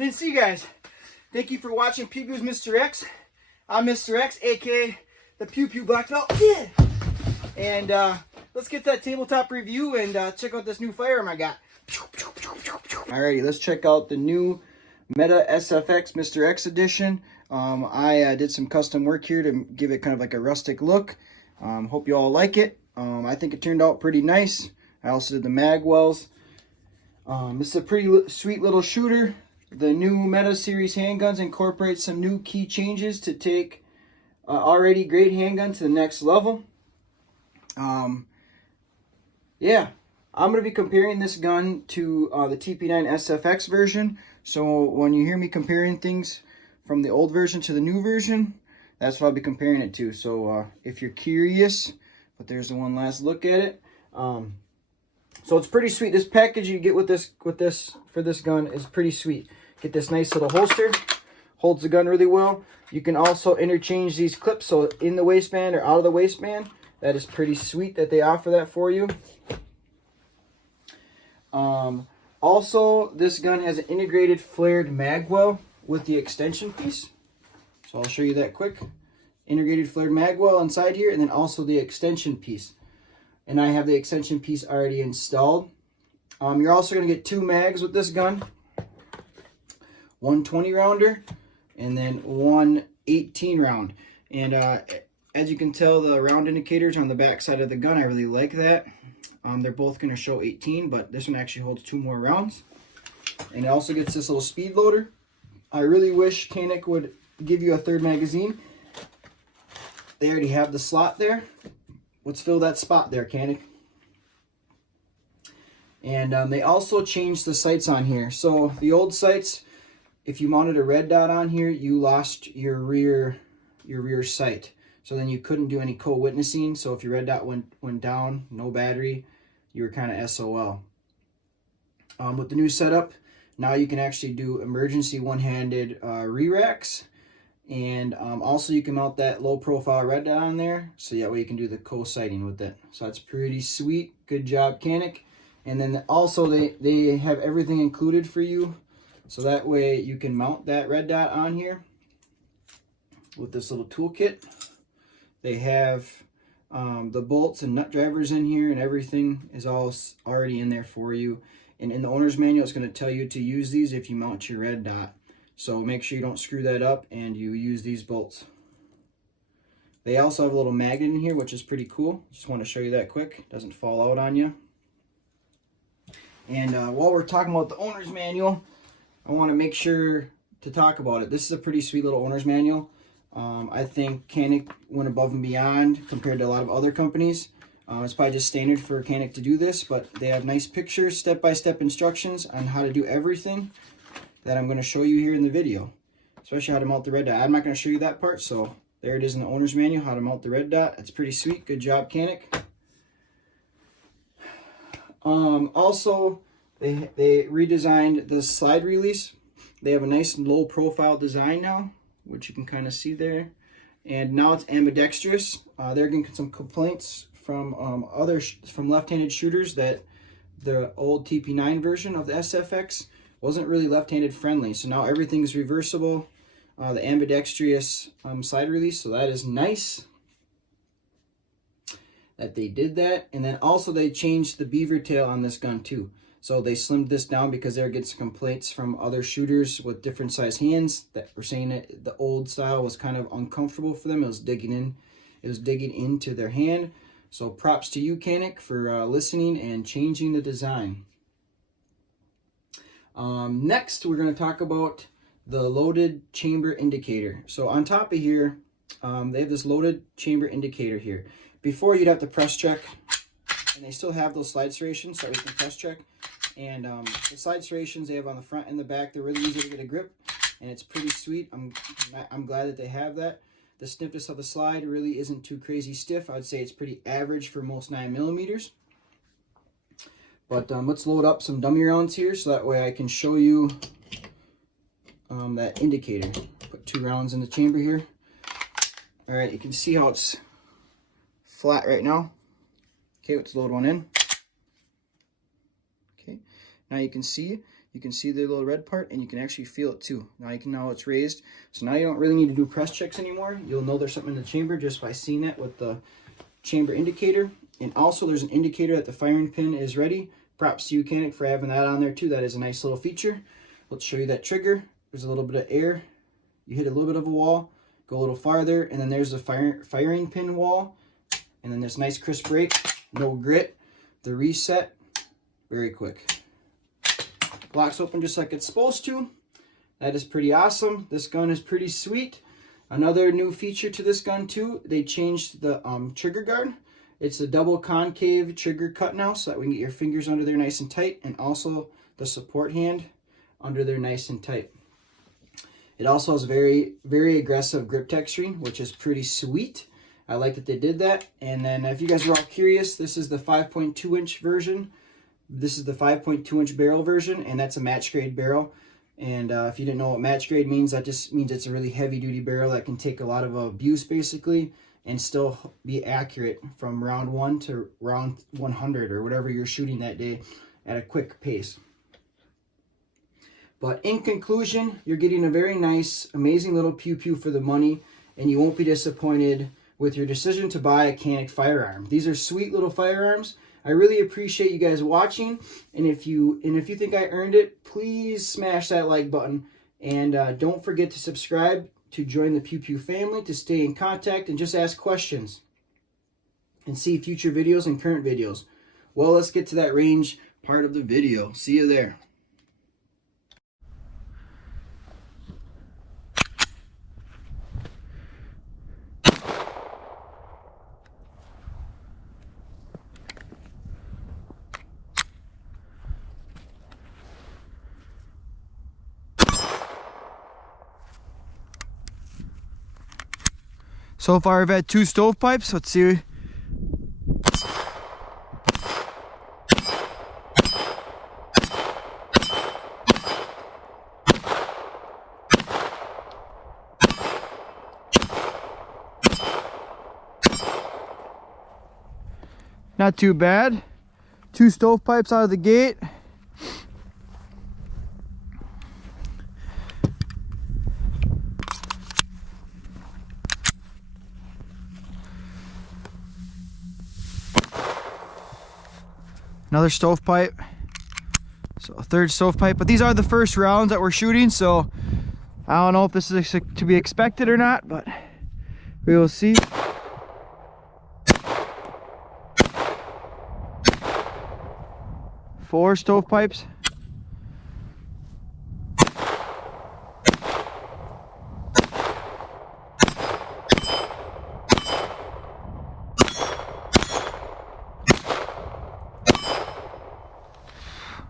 didn't see you guys. Thank you for watching PewpewswithMr.X. I'm Mr. X, aka the Pew Pew Black Belt. Yeah. And let's get that tabletop review and check out this new firearm I got. Alrighty, let's check out the new METE SFX Mr. X edition. I did some custom work here to give it kind of like a rustic look. Hope you all like it. I think it turned out pretty nice. I also did the mag wells. This is a pretty sweet little shooter. The new METE series handguns incorporate some new key changes to take already great handgun to the next level. Yeah, I'm going to be comparing this gun to the TP9 SFX version. So when you hear me comparing things from the old version to the new version, that's what I'll be comparing it to. So if you're curious, but there's the one last look at it. So it's pretty sweet. This package you get with this for this gun is pretty sweet. Get this nice little holster, holds the gun really well. You can also interchange these clips, so in the waistband or out of the waistband. That is pretty sweet that they offer that for you. Also, this gun has an integrated flared mag well with the extension piece. So I'll show you that quick. Integrated flared mag well inside here, and then also the extension piece. And I have the extension piece already installed. You're also going to get 2 mags with this gun. One 20 rounder and then one 18 round. And as you can tell, the round indicators on the back side of the gun, I really like that. They're both going to show 18, but this one actually holds 2 more rounds. And it also gets this little speed loader. I really wish CANIK would give you a 3rd magazine. They already have the slot there. Let's fill that spot there, CANIK. And they also changed the sights on here. So the old sights, if you mounted a red dot on here, you lost your rear sight. So then you couldn't do any co-witnessing. So if your red dot went down, no battery, you were kind of SOL. With the new setup, now you can actually do emergency one-handed re-racks. And also you can mount that low profile red dot on there. So that way you can do the co-sighting with it. So that's pretty sweet. Good job, CANIK. And then also they have everything included for you. So that way you can mount that red dot on here with this little toolkit. They have the bolts and nut drivers in here, and everything is all already in there for you. And in the owner's manual, it's going to tell you to use these if you mount your red dot. So make sure you don't screw that up and you use these bolts. They also have a little magnet in here, which is pretty cool. Just want to show you that quick. Doesn't fall out on you. And while we're talking about the owner's manual, I want to make sure to talk about it. This is a pretty sweet little owner's manual. I think CANIK went above and beyond compared to a lot of other companies. It's probably just standard for CANIK to do this, but they have nice pictures, step-by-step instructions on how to do everything that I'm going to show you here in the video, especially how to mount the red dot. I'm not going to show you that part, so there it is in the owner's manual, how to mount the red dot. It's pretty sweet. Good job, CANIK. Also, they redesigned the slide release. They have a nice low profile design now, which you can kind of see there. And now it's ambidextrous. They're getting some complaints from left-handed shooters that the old TP9 version of the SFX wasn't really left-handed friendly. So now everything's reversible. The ambidextrous slide release, so that is nice that they did that. And then also they changed the beaver tail on this gun too. So they slimmed this down because they're getting some complaints from other shooters with different size hands that were saying that the old style was kind of uncomfortable for them. It was digging into their hand. So props to you, CANIK, for listening and changing the design. Next, we're going to talk about the loaded chamber indicator. So on top of here, they have this loaded chamber indicator here. Before, you'd have to press check, and they still have those slide serrations, so we can press check. And the slide serrations they have on the front and the back, they're really easy to get a grip, and it's pretty sweet. I'm glad that they have that. The stiffness of the slide really isn't too crazy stiff. I'd say it's pretty average for most 9mm. But let's load up some dummy rounds here so that way I can show you that indicator. Put 2 rounds in the chamber here. All right, you can see how it's flat right now. Okay, let's load one in. Okay, Now you can see the little red part, and you can actually feel it too. Now it's raised, so now you don't really need to do press checks anymore. You'll know there's something in the chamber just by seeing that with the chamber indicator. And also there's an indicator that the firing pin is ready. Props to you, CANIK, for having that on there too. That is a nice little feature. Let's show you that trigger. There's a little bit of air. You hit a little bit of a wall, go a little farther, and then there's the firing pin wall. And then this nice crisp break, no grit. The reset, very quick. Locks open just like it's supposed to. That is pretty awesome. This gun is pretty sweet. Another new feature to this gun too, they changed the trigger guard. It's a double concave trigger cut now, so that we can get your fingers under there nice and tight, and also the support hand under there nice and tight. It also has very, very aggressive grip texturing, which is pretty sweet. I like that they did that. And then if you guys are all curious, this is the 5.2 inch version. This is the 5.2 inch barrel version, and that's a match grade barrel. And if you didn't know what match grade means, that just means it's a really heavy duty barrel that can take a lot of abuse basically, and still be accurate from round 1 to round 100 or whatever you're shooting that day at a quick pace. But in conclusion, you're getting a very nice, amazing little pew pew for the money, and you won't be disappointed with your decision to buy a CANIK firearm. These are sweet little firearms. I really appreciate you guys watching, and if you think I earned it, please smash that like button, and don't forget to subscribe to join the Pew Pew family, to stay in contact and just ask questions and see future videos and current videos. Well, let's get to that range part of the video. See you there. So far I've had 2 stovepipes. Let's see. Not too bad. 2 stovepipes out of the gate. Another stovepipe, so a 3rd stovepipe, but these are the first rounds that we're shooting, so I don't know if this is to be expected or not, but we will see. Four stovepipes.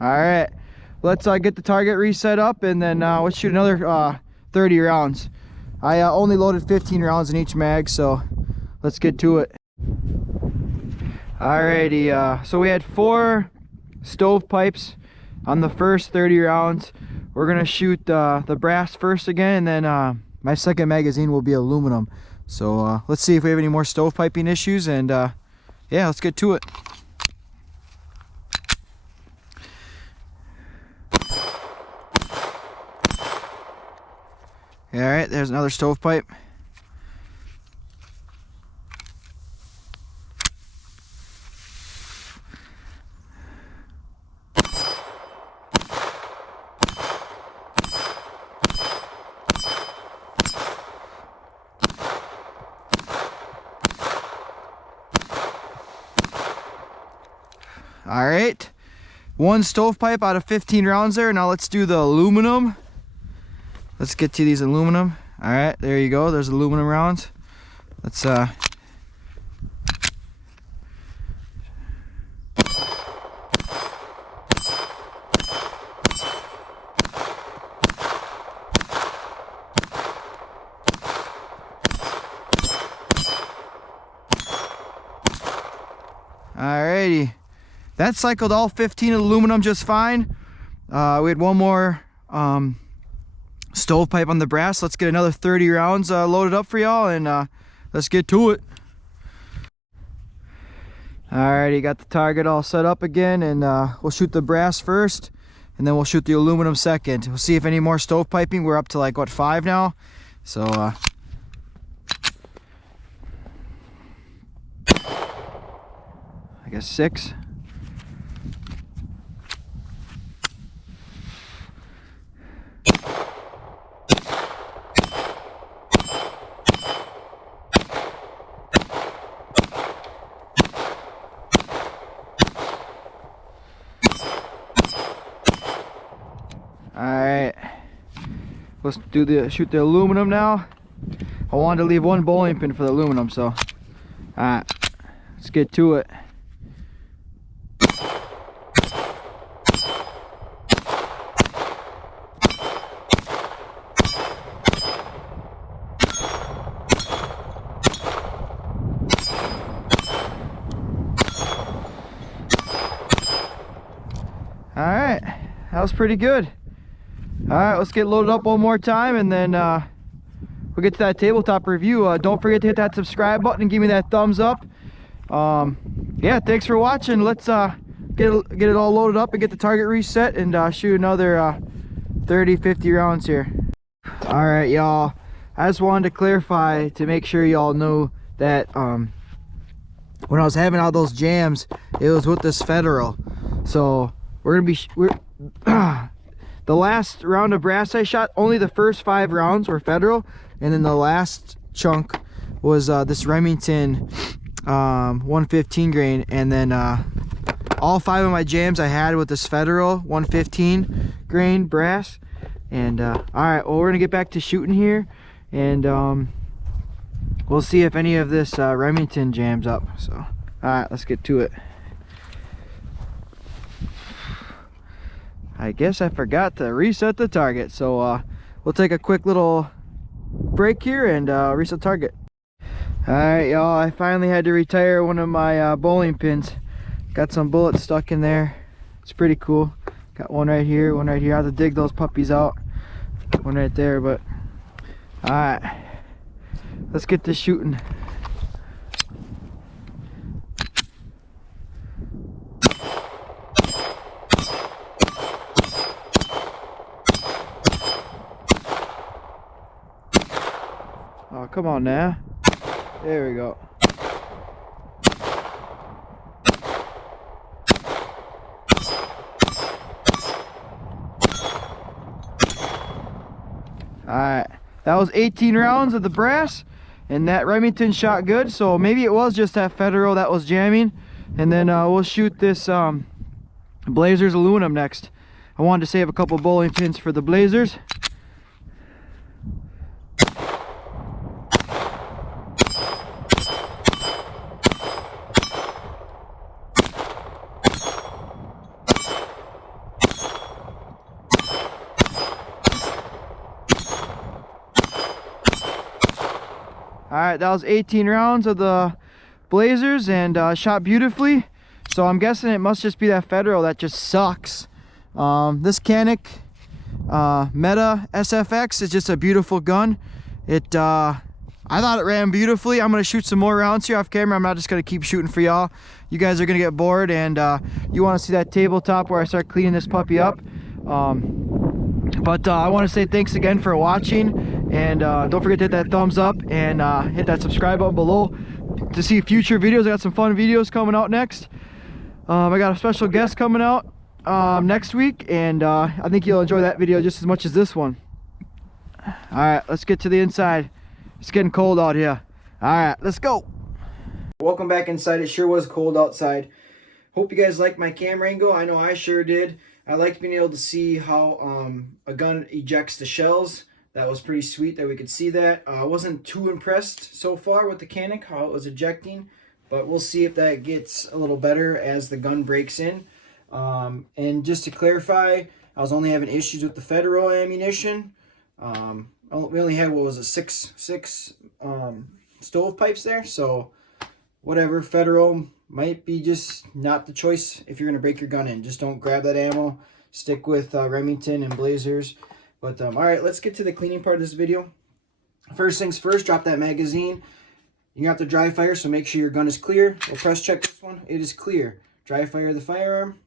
All right, let's get the target reset up, and then let's shoot another 30 rounds. I only loaded 15 rounds in each mag, so let's get to it. Alrighty, so we had 4 stovepipes on the first 30 rounds. We're gonna shoot the brass first again, and then my second magazine will be aluminum. So let's see if we have any more stovepiping issues, and yeah, let's get to it. All right, there's another stovepipe. All right, 1 stovepipe out of 15 rounds there. Now let's do the aluminum. Let's get to these aluminum. All right, there you go. There's aluminum rounds. Let's all righty. That cycled all 15 aluminum just fine. We had 1 more stovepipe on the brass. Let's get another 30 rounds loaded up for y'all, and let's get to it. Alrighty, got the target all set up again, and we'll shoot the brass first. and then we'll shoot the aluminum second. We'll see if any more stovepiping. We're up to like, what, 5 now? So, I guess 6. Alright, let's shoot the aluminum now. I wanted to leave 1 bowling pin for the aluminum, so alright, let's get to it. Alright, that was pretty good. Alright, let's get loaded up one more time, and then we'll get to that tabletop review. Don't forget to hit that subscribe button and give me that thumbs up. Yeah, thanks for watching. Let's get it all loaded up and get the target reset and shoot another 30-50 rounds here. Alright, y'all, I just wanted to clarify to make sure y'all know that when I was having all those jams, it was with this Federal. So we're gonna be the last round of brass I shot, only the first 5 rounds were Federal, and then the last chunk was this Remington 115 grain, and then all 5 of my jams I had with this Federal 115 grain brass. And all right, well, we're gonna get back to shooting here, and we'll see if any of this Remington jams up. So all right, let's get to it. I guess I forgot to reset the target, so we'll take a quick little break here and reset target. Alright, y'all, I finally had to retire one of my bowling pins. Got some bullets stuck in there. It's pretty cool. Got one right here, one right here. I have to dig those puppies out. One right there, but alright, let's get this shooting. Oh, come on now. There we go. Alright, that was 18 rounds of the brass, and that Remington shot good, so maybe it was just that Federal that was jamming. And then we'll shoot this Blazers aluminum next. I wanted to save a couple bowling pins for the Blazers. Alright, that was 18 rounds of the Blazers, and shot beautifully. So I'm guessing it must just be that Federal that just sucks. This CANIK METE SFX is just a beautiful gun. I thought it ran beautifully. I'm going to shoot some more rounds here off camera. I'm not just going to keep shooting for y'all. You guys are going to get bored, and you want to see that tabletop where I start cleaning this puppy up. But I want to say thanks again for watching, and don't forget to hit that thumbs up and hit that subscribe button below to see future videos. I got some fun videos coming out next. I got a special guest coming out next week, and I think you'll enjoy that video just as much as this one. Alright, let's get to the inside. It's getting cold out here. Alright, let's go. Welcome back inside. It sure was cold outside. Hope you guys like my camera angle. I know I sure did. I like being able to see how a gun ejects the shells. That was pretty sweet that we could see that. I wasn't too impressed so far with the CANIK, how it was ejecting, but we'll see if that gets a little better as the gun breaks in. And just to clarify, I was only having issues with the Federal ammunition. We only had, what was it, six stovepipes there, so whatever. Federal might be just not the choice if you're going to break your gun in. Just don't grab that ammo. Stick with Remington and Blazers. But alright, let's get to the cleaning part of this video. First things first, drop that magazine. You have to dry fire, so make sure your gun is clear. We'll press check this one. It is clear. Dry fire the firearm.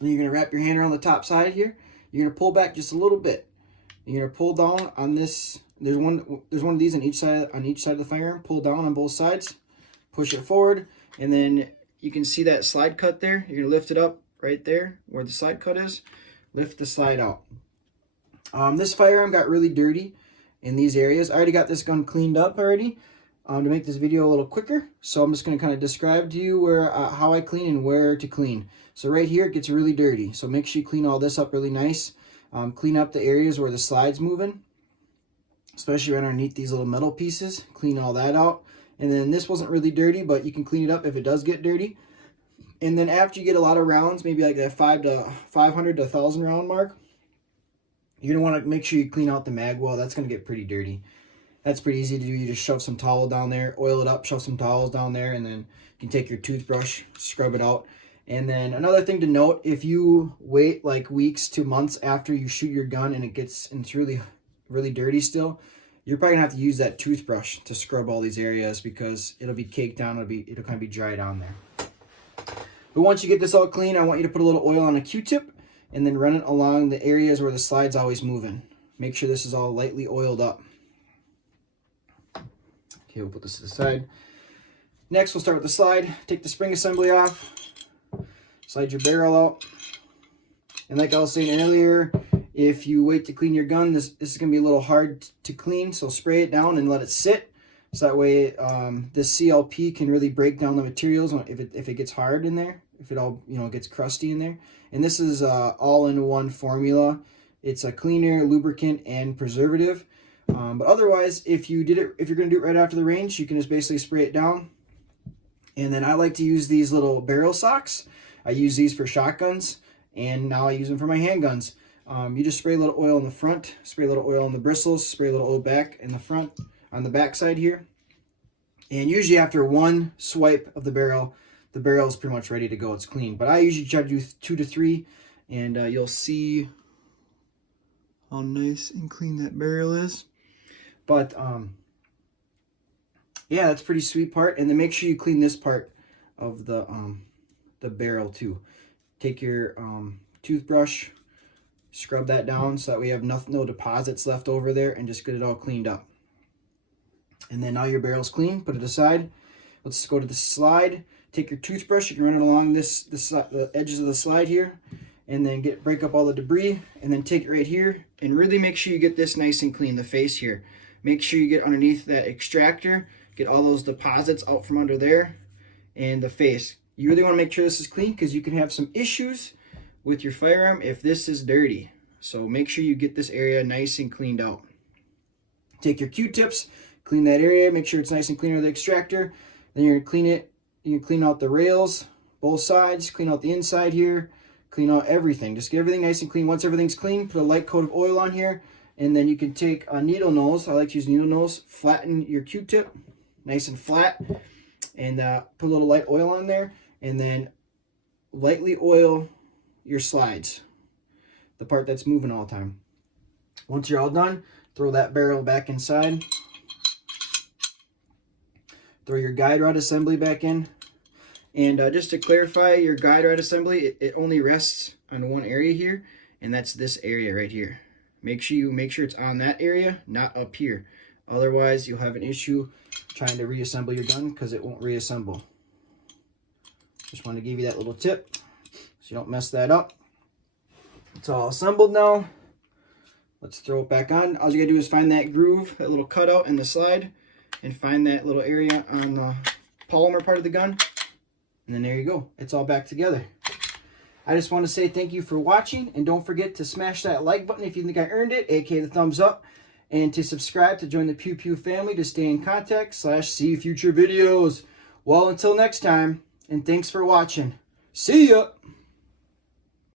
And you're going to wrap your hand around the top side here. You're going to pull back just a little bit. You're going to pull down on this. There's one of these on each side of the firearm. Pull down on both sides. Push it forward, and then you can see that slide cut there. You're going to lift it up right there where the slide cut is. Lift the slide out. This firearm got really dirty in these areas. I already got this gun cleaned up already to make this video a little quicker. So I'm just going to kind of describe to you where how I clean and where to clean. So right here it gets really dirty. So make sure you clean all this up really nice. Clean up the areas where the slide's moving, especially right underneath these little metal pieces. Clean all that out. And then this wasn't really dirty, but you can clean it up if it does get dirty. And then after you get a lot of rounds, maybe like that 500 to 1,000 round mark, you're going to want to make sure you clean out the mag well. That's going to get pretty dirty. That's pretty easy to do. You just shove some towel down there, oil it up, shove some towels down there, and then you can take your toothbrush, scrub it out. And then another thing to note, if you wait like weeks to months after you shoot your gun and it's really, really dirty still, you're probably going to have to use that toothbrush to scrub all these areas because it'll be caked down, it'll kind of be dry down there. But once you get this all clean, I want you to put a little oil on a Q-tip and then run it along the areas where the slide's always moving. Make sure this is all lightly oiled up. Okay, we'll put this to the side. Next, we'll start with the slide. Take the spring assembly off. Slide your barrel out. And like I was saying earlier, if you wait to clean your gun, this is going to be a little hard to clean. So spray it down and let it sit. So that way this CLP can really break down the materials if it gets hard in there. If it all gets crusty in there. And this is all-in-one formula. It's a cleaner, lubricant, and preservative. But otherwise, if you're going to do it right after the range, you can just basically spray it down. And then I like to use these little barrel socks. I use these for shotguns, and now I use them for my handguns. You just spray a little oil in the front, spray a little oil in the bristles, spray a little oil back in the front, on the back side here. And usually after one swipe of the barrel is pretty much ready to go. It's clean. But I usually try to do 2 to 3, and you'll see how nice and clean that barrel is. But yeah, that's a pretty sweet part. And then make sure you clean this part of the barrel too. Take your toothbrush, scrub that down so that we have no deposits left over there, and just get it all cleaned up. And then now your barrel's clean, put it aside. Let's go to the slide. Take your toothbrush, you can run it along the edges of the slide here, and then break up all the debris, and then take it right here, and really make sure you get this nice and clean, the face here. Make sure you get underneath that extractor, get all those deposits out from under there, and the face. You really want to make sure this is clean because you can have some issues with your firearm if this is dirty. So make sure you get this area nice and cleaned out. Take your Q-tips, clean that area, make sure it's nice and clean with the extractor. Then you're going to clean it. You can clean out the rails, both sides, clean out the inside here, clean out everything. Just get everything nice and clean. Once everything's clean, put a light coat of oil on here, and then you can take a needle nose. I like to use needle nose. Flatten your Q-tip, nice and flat, and put a little light oil on there, and then lightly oil your slides, the part that's moving all the time. Once you're all done, throw that barrel back inside. Throw your guide rod assembly back in. And just to clarify, your guide rod assembly, it only rests on one area here, and that's this area right here. Make sure it's on that area, not up here. Otherwise, you'll have an issue trying to reassemble your gun because it won't reassemble. Just want to give you that little tip so you don't mess that up. It's all assembled now. Let's throw it back on. All you gotta do is find that groove, that little cutout in the slide, and find that little area on the polymer part of the gun. And then there you go. It's all back together. I just want to say thank you for watching, and don't forget to smash that like button if you think I earned it, aka the thumbs up, and to subscribe to join the Pew Pew family to stay in contact / see future videos. Well, until next time, and thanks for watching. See ya!